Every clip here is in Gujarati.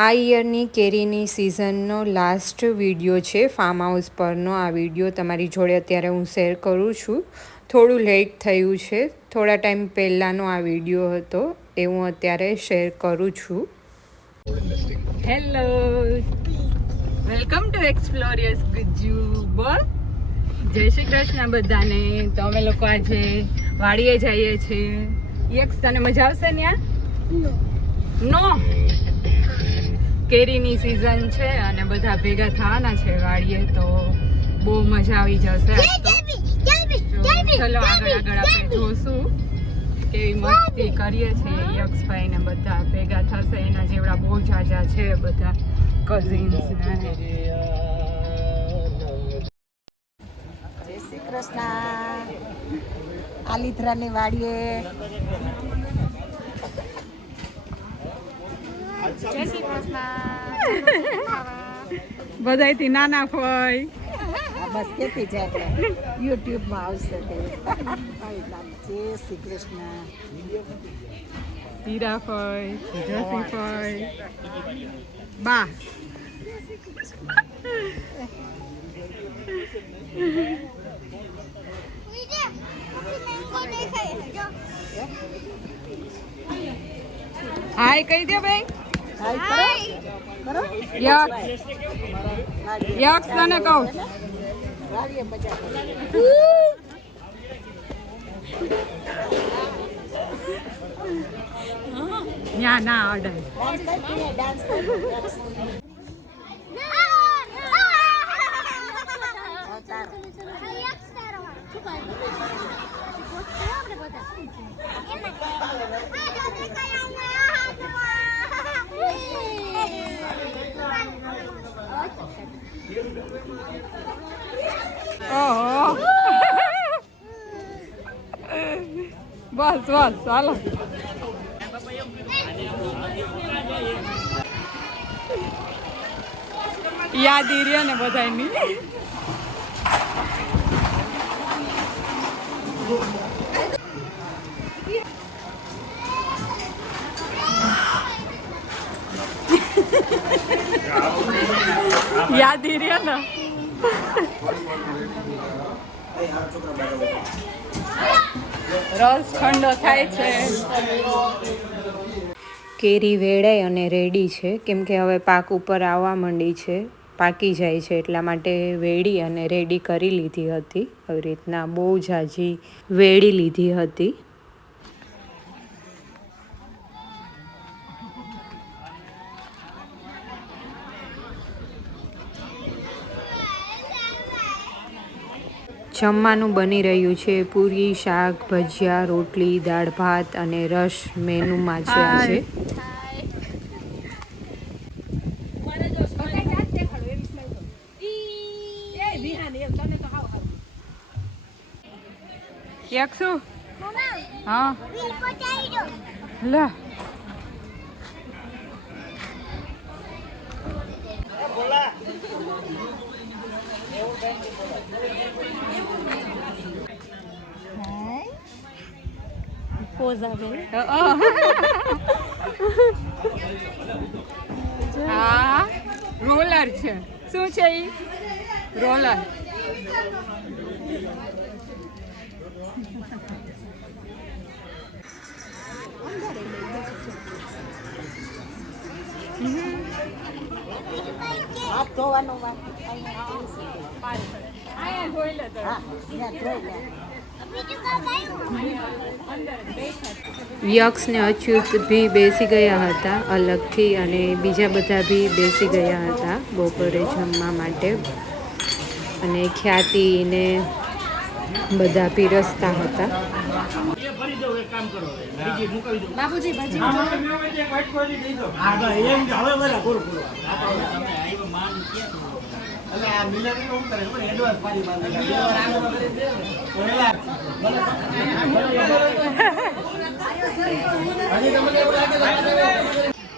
આ યરની કેરીની સિઝનનો લાસ્ટ વિડીયો છે ફાર્મ હાઉસ પરનો. આ વિડીયો તમારી જોડે અત્યારે હું શેર કરું છું. થોડું લેટ થયું છે, થોડા ટાઈમ પહેલાંનો આ વિડીયો હતો એ હું અત્યારે શેર કરું છું. Hello, welcome to Explorious Gujju. બોલ જય શ્રી કૃષ્ણ બધાને. તો અમે લોકો આજે વાડીએ જઈએ છીએ. યક્ષ, તને મજા આવશે ત્યાં? નો, કેરીની સિઝન છે અને બધા ભેગા થવાના છે વાડીએ, તો બહુ મજા આવી જશે. ચલો આગળ આપણે જોશું કેવી મસ્તી કરીએ છીએ. યક્ષભાઈ ને બધા ભેગા થશે, એના જેવડા બહુ જાજા છે બધા કઝિન્સ ને. જય શ્રી કૃષ્ણ. આલીધરાની વાડીએ જય શ્રી કૃષ્ણ. બધાયથી નાના ફોય બસ કેતી છે આપણે યુટ્યુબમાં આવશે તે. જય શ્રી કૃષ્ણ. હીરા ફોય, જસી ફોય, બા. હાય કહી દે ભાઈ. યક્ષ તને કહું. ના ના ઓર્ડર. ઓહો, બસ બસ ચાલો. યાદ રહ્યો ને બધાની. યાદ રહ્યો ને. રસ ઠંડો થાય છે. કેરી વેડાઈ અને રેડી છે, કેમ કે હવે પાક ઉપર આવવા માંડી છે, પાકી જાય છે, એટલા માટે વેડી અને રેડી કરી લીધી હતી. આવી રીતના બહુ ઝાઝી વેડી લીધી હતી. જમવાનું બની રહ્યું છે. પૂરી, શાક, ભજીયા, રોટલી, દાળ ભાત અને રસ મેનુમાં છે આજે. યક્ષુ, હા લા. હા, રોલર છે. શું છે ઈ? રોલર. હાથ ધોવાનો વાત. યક્ષ ને અચ્યુત ભી બેસી ગયા હતા અલગથી, અને બીજા બધા ભી બેસી ગયા હતા બપોરે જમવા માટે. અને ખ્યાતિ ને બધા પીરસતા હતા.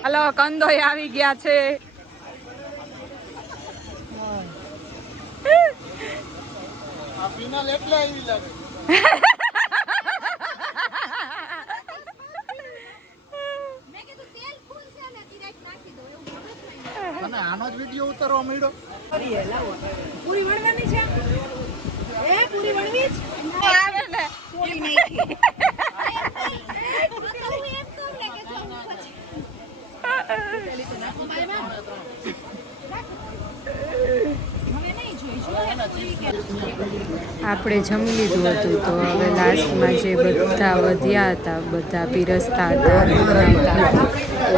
હલો, કંદોય આવી ગયા છે. અને આનો જ વિડીયો ઉતારવા મળ્યો. પૂરી વણવાની છે પૂરી વણવી જ આવે ને પૂરી નહીં આપણે જમી લીધું હતું તો હવે લાસ્ટમાં જે બધા વધ્યા હતા બધા પીરસતા હતા બનાવતા હતા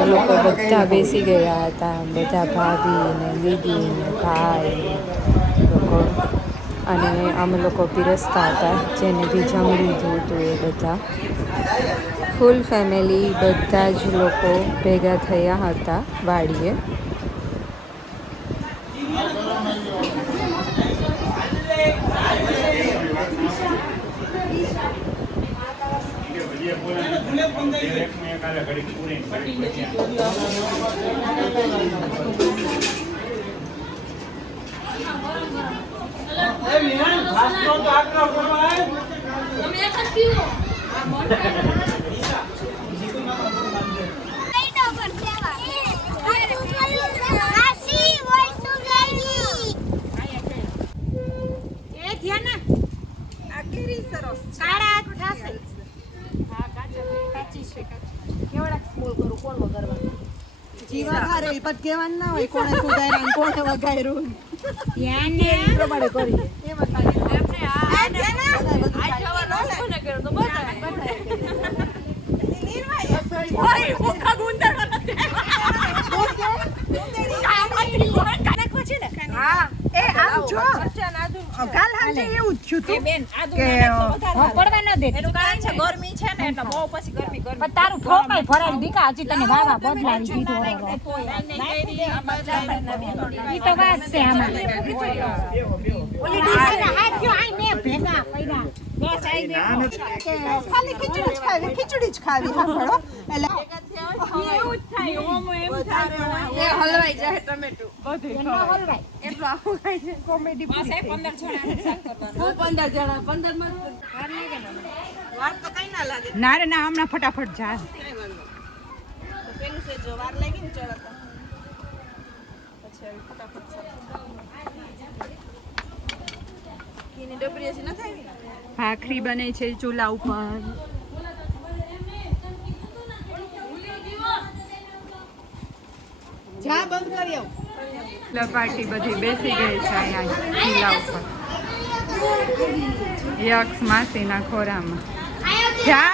એ લોકો બધા બેસી ગયા હતા બધા ભાભી ને દીદી ને ભાઈ લોકો અને અમે લોકો પીરસતા હતા જેને બી જમી લીધું હતું એ બધા ફૂલ ફેમિલી બધા જ લોકો ભેગા થયા હતા વાડીએ. જીવા ઘરે પણ કેવાનું ના હોય કોણે સુધાર્યા કોણે વગાડ્યું ધ્યાન ને પ્રમાણે કરીએ એ બતાવીએ એમને આ જવાનો કોને કર્યો તો બતાવે નીરવાય ઓય મુખા ગુંદર નથી કામથી કોણ કાનકો છે ને હા એ આમ જો કાલ હાજે એવું જ છું તું બેન આ દુનિયા પડવા ન દે એનું કારણ છે ગરમી છે ને એટલે બહુ પછી ગરમી પણ તારું ઠોકાઈ ભરાઈ દીકા હજી તને વાવા બદલાવી દીધો ઈ તો વાત છે આમાં ઓલી ડીસી હાથ ગયો આઈ મે ભેગા પૈડા બસ આઈ દે ખાલી ખીચડી જ ખાવી સાંભળો એટલે એવું જ થાય ઓમ એમ થાય એ હલવાઈ જાય ટમેટો બધું હલવાઈ એટલો આવું ખાય છે કોમેડી બસ 15 જણા શાક કરવાનું 15 જણા 15 માં વાર લાગે ને વાર તો કઈ ના લાગે ના રે ના હમણાં ફટાફટ જા તો પેલું છે જો વાર લાગી ને ચડતા પછી આવી ફટાફટ કીની ડબરી છે ન થાય ભાખરી બને છે ચૂલા ઉપર જા બંધ કરી આવ લપાટી બધી બેસી ગઈ છે અહીંયા ચૂલા ઉપર યક્ષ માસીના ખોરામાં જા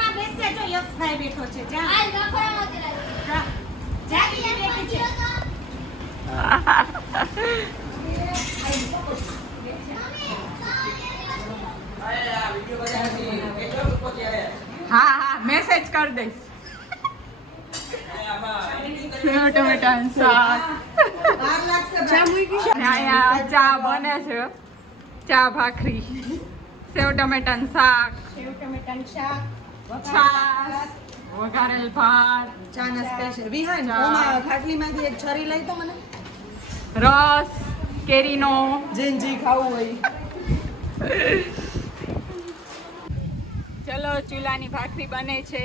માં બેસે જો યક્ષ ભાઈ બેઠો છે જા જા બેઠી છે હા મેસેજ કરી દઈશ સેવ ટમેટાનું શાક ચા બને છે ચા ભાખરી સેવ ટમેટાનું શાક છાશ વઘારેલ ભાત ચાના સ્પેશિયલ વિહાન ઓમાં ખાટલીમાંથી એક છરી લઈ તો મને રસ કેરીનો જેનજી ખાવું હોય ચલો ચૂલાની ભાખરી બને છે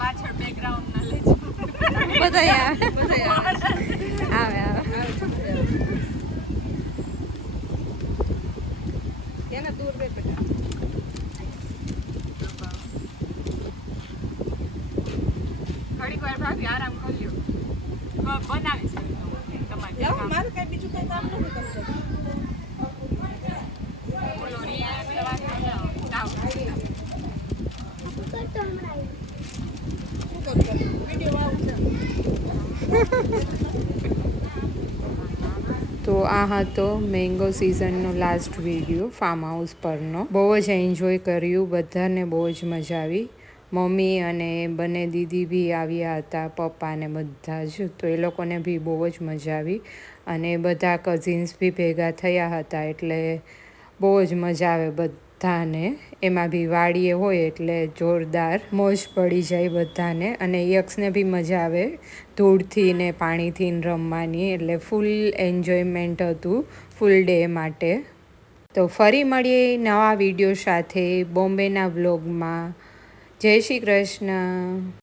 પાછળ બેકગ્રાઉન્ડ ના લેજો બધા આવે કેને દૂર બે બેટા ઘડીક વાર ભાભી આરામ કર્યો બનાવી છે તમારે મારું કઈ બીજું કઈ કામ નથી કરવું બોલો રિયા તો આ હતો મેંગો સિઝનનો લાસ્ટ વિડીયો ફાર્મ હાઉસ પરનો. બહુ જ એન્જોય કર્યું, બધાને બહુ જ મજા આવી. મમ્મી અને બંને દીદી બી આવ્યા હતા, પપ્પા ને બધા જ, તો એ લોકોને બી બહુ જ મજા આવી. અને બધા કઝિન્સ બી ભેગા થયા હતા એટલે બહુ જ મજા આવે બધાને. એમાં બી વાડીએ હોય એટલે જોરદાર મોજ પડી જાય બધાને. અને યક્ષને બી મજા આવે ધૂળથી ને પાણીથી રમવાની, એટલે ફૂલ એન્જોયમેન્ટ હતું ફૂલ ડે માટે. તો ફરી મળીએ નવા વિડીયો સાથે બોમ્બેના વ્લોગમાં. જય શ્રી કૃષ્ણ.